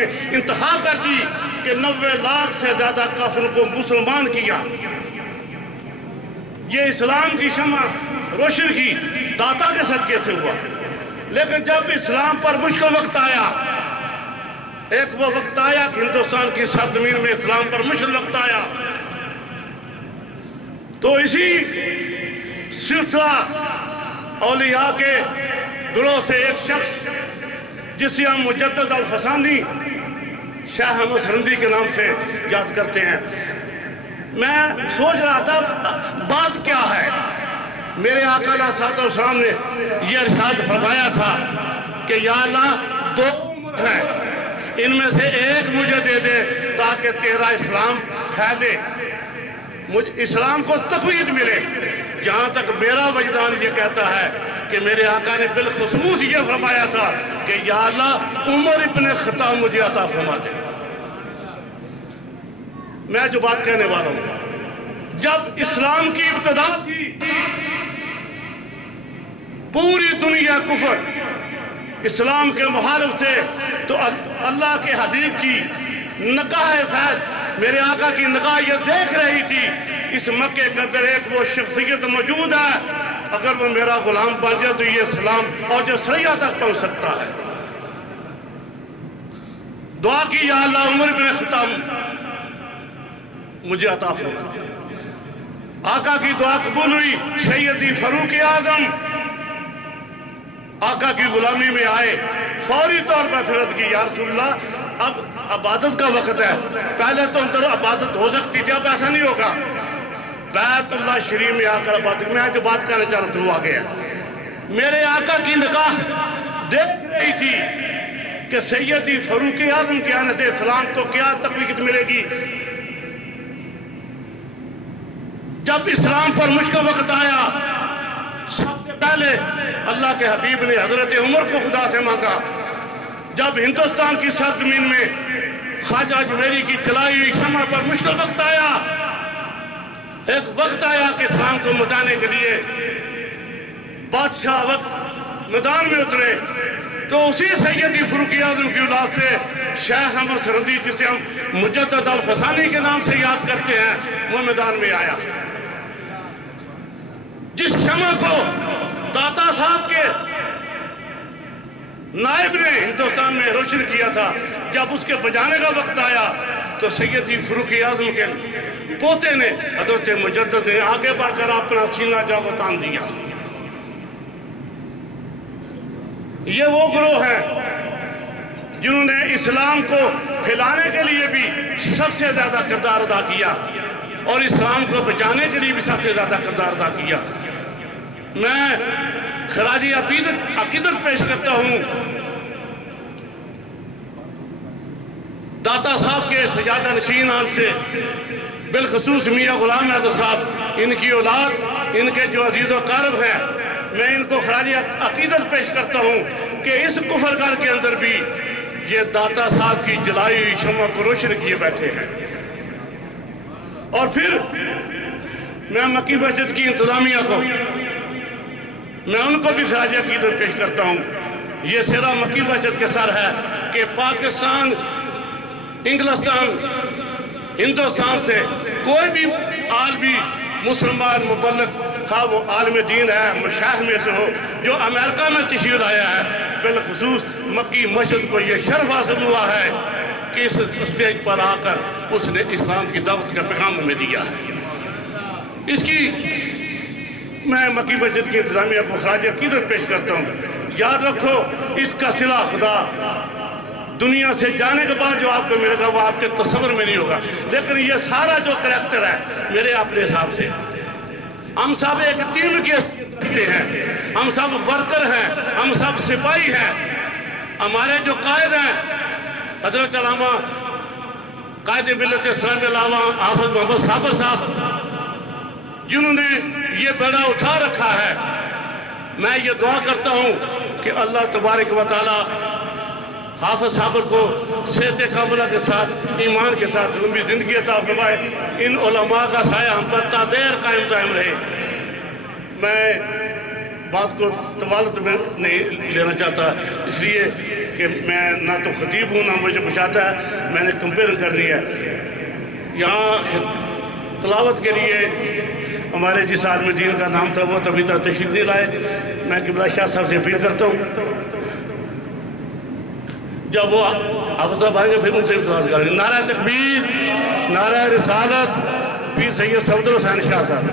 میں انتہا کر دی کہ 90 لاکھ سے زیادہ کافروں کو مسلمان کیا. یہ اسلام کی شمع روشن کی داتا کے صدقے سے ہوا. لیکن جب اسلام پر مشکل وقت آیا، ایک وہ وقت آیا کہ ہندوستان کی سرزمین میں اسلام پر مشکل وقت آیا، تو اسی سلسلہ اولیاء کے گروہ سے ایک شخص جسے ہم مجدد الفسانی شاہ احمد سرندی کے نام سے یاد کرتے ہیں، میں سوچ رہا تھا بات کیا ہے. میرے آقا علیہ الصلوۃ والسلام نے یہ ارشاد فرمایا تھا کہ یا اللہ 2 عمر ہیں، ان میں سے ایک مجھے دے دے تاکہ تیرا اسلام پھیلے، اسلام کو تقویت ملے. جہاں تک میرا وجدان یہ کہتا ہے کہ میرے آقا نے بالخصوص یہ فرمایا تھا کہ یا اللہ عمر ابن خطاب مجھے عطا فرما دے. میں جو بات کہنے والا ہوں، جب اسلام کی ابتدا تھی پوری دنیا کفر اسلام کے مخالف تھے، تو اللہ کے حبیب کی نگاہ فیض، میرے آقا کی نگاہ یہ دیکھ رہی تھی اس مکے کے اندر ایک وہ شخصیت موجود ہے، اگر وہ میرا غلام بن جائے تو یہ اسلام اور جو سریا تک پہنچ سکتا ہے. دعا کی یا اللہ عمر بن خطاب مجھے عطا فرما. آقا کی دعا قبول ہوئی. سیدی فاروق اعظم آقا کی غلامی میں آئے، فوری طور پر فرد کی یا رسول اللہ اب عبادت کا وقت ہے. پہلے تو اندر عبادت ہو سکتی تھی، اب ایسا نہیں ہوگا. بیت اللہ شریف میں آ کر عبادت، میں جو بات کرنا چاہ رہا تھا وہ آگے ہے. میرے آقا کی نگاہ دیکھ رہی تھی کہ سیدی فاروق اعظم کے آنے سے اسلام کو کیا تقویت ملے گی. جب اسلام پر مشکل وقت آیا، سب سے پہلے اللہ کے حبیب نے حضرت عمر کو خدا سے مانگا. جب ہندوستان کی سرزمین میں خواجہ اجمیری کی جلائی ہوئی شمع پر مشکل وقت آیا، ایک وقت آیا کہ اسلام کو مٹانے کے لیے بادشاہ وقت میدان میں اترے، تو اسی سیدی فاروق اعظم کی اولاد سے شیخ احمد سرندی، جسے ہم مجدد الفسانی کے نام سے یاد کرتے ہیں، وہ میدان میں آیا. جس شمع کو داتا صاحب کے نائب نے ہندوستان میں روشن کیا تھا، جب اس کے بجانے کا وقت آیا تو سیدی فاروق اعظم کے پوتے نے حضرت مجدد نے آگے بڑھ کر اپنا سینہ جا کو تان دیا. یہ وہ گروہ ہیں جنہوں نے اسلام کو پھیلانے کے لیے بھی سب سے زیادہ کردار ادا کیا اور اسلام کو بچانے کے لیے بھی سب سے زیادہ کردار ادا کیا. میں خراج عقیدت پیش کرتا ہوں داتا صاحب کے سجادہ نشین آن سے، بالخصوص میاں غلام حیدر صاحب، ان کی اولاد، ان کے جو عزیز و قارب ہیں، میں ان کو خراج عقیدت پیش کرتا ہوں کہ اس کفر گھر کے اندر بھی یہ داتا صاحب کی جلائی ہوئی شمع کو روشن کیے بیٹھے ہیں. اور پھر میں مکی مسجد کی انتظامیہ کو، میں ان کو بھی خراج عقیدت پیش کرتا ہوں. یہ سیرا مکی مسجد کے سر ہے کہ پاکستان، انگلستان، ہندوستان سے کوئی بھی عالمی مسلمان مبلغ، خواہ وہ عالم دین ہے، مشایخ میں سے ہو، جو امریکہ میں تشریف لایا ہے، بالخصوص مکی مسجد کو یہ شرف حاصل ہوا ہے کہ اس اسٹیج پر آ کر اس نے اسلام کی دعوت کا پیغام ہمیں دیا ہے. اس کی میں مکی مسجد کی انتظامیہ کو خراج عقیدت پیش کرتا ہوں. یاد رکھو اس کا صلہ خدا دنیا سے جانے کے بعد جو آپ کو ملے گا وہ آپ کے تصور میں نہیں ہوگا. لیکن یہ سارا جو کریکٹر ہے میرے اپنے حساب سے، ہم سب ایک ٹیم کے رکھتے ہیں، ہم سب ورکر ہیں، ہم سب سپاہی ہیں. ہمارے جو قائد ہیں حضرت علامہ قائد ملت اسلامی علامہ حافظ محمد صابر صاحب، جنہوں نے یہ بیڑا اٹھا رکھا ہے، میں یہ دعا کرتا ہوں کہ اللہ تبارک و تعالی حافظ صابر کو صحت کاملہ کے ساتھ، ایمان کے ساتھ لمبی زندگی عطا فرمائے. ان علماء کا سایہ ہم پر تا دیر قائم رہے. میں بات کو طوالت میں نہیں لینا چاہتا، اس لیے کہ میں نہ تو خطیب ہوں، نہ مجھے کچھ آتا ہے، میں نے کمپیئر کرنی ہے۔ یہاں تلاوت کے لیے ہمارے جس عالم دین کا نام تھا وہ تبھی تک تشریف نہیں لائے۔ میں قبلہ شاہ صاحب سے اپیل کرتا ہوں، جب وہ حافظ صاحب آئیں گے پھر ان سے اعتراض کریں گے۔ نعرہ تکبیر، نعرہ رسالت، پیر سید صفدر حسین شاہ صاحب۔